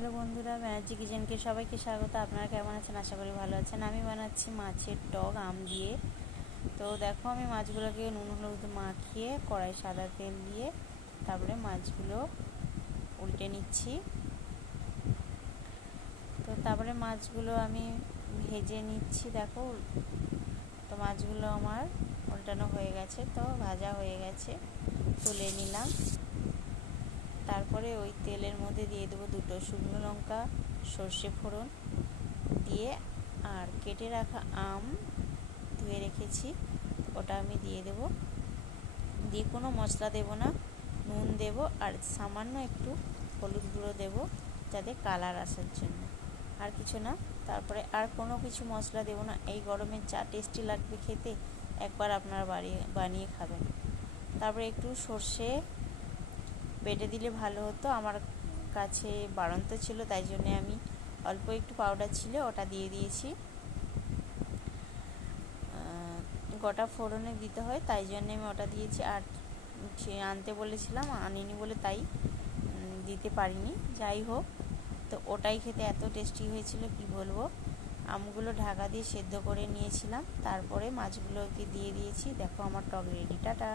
Hello বন্ধুরা ব্যানার্জি কিচেনকে সবাইকে স্বাগত। আপনারা কেমন আছেন? আশা করি ভালো আছেন। আমি বানাচ্ছি মাছের টক আম দিয়ে। তো দেখো, আমি মাছগুলোকে নুন, হলুদ মাখিয়ে কড়াই সাদা তেল দিয়ে তারপরে মাছগুলো উল্টে নিচ্ছি। তো তারপরে মাছগুলো আমি ভেজে নিচ্ছি। দেখো, তো মাছগুলো আমার উল্টানো হয়ে গেছে, তো ভাজা হয়ে গেছে। তুলে নিলাম। তারপরে ওই তেলের মধ্যে দিয়ে দেবো দুটো শুকনো লঙ্কা, সর্ষে ফোড়ন দিয়ে আর কেটে রাখা আম ধুয়ে রেখেছি। ওটা আমি দিয়ে দেব। দিয়ে কোনো মশলা দেব না, নুন দেব আর সামান্য একটু হলুদ গুঁড়ো দেব যাতে কালার আসার জন্য। আর কিছু না, তারপরে আর কোনো কিছু মশলা দেব না, এই গরমে যা টেস্টি লাগবে খেতে একবার আপনারা বাড়িয়ে, বানিয়ে খাবেন। তারপরে একটু সর্ষে বেটে দিলে ভালো হতো। আমার কাছে বাড়ন্ত ছিল, তাই জন্যে আমি অল্প একটু পাউডার ছিল, ওটা দিয়ে দিয়েছি। গোটা ফোড়নে দিতে হয়, তাই জন্যে আমি ওটা দিয়েছি। আর আনতে বলেছিলাম, আনিনি বলে তাই দিতে পারিনি। যাই হোক, তো ওটাই খেতে এত টেস্টি হয়েছিল, কি বলব? আমগুলো ঢাকা দিয়ে সেদ্ধ করে নিয়েছিলাম, তারপরে মাছগুলোকে দিয়ে দিয়েছি। দেখো আমার টক রেডি, টাটা!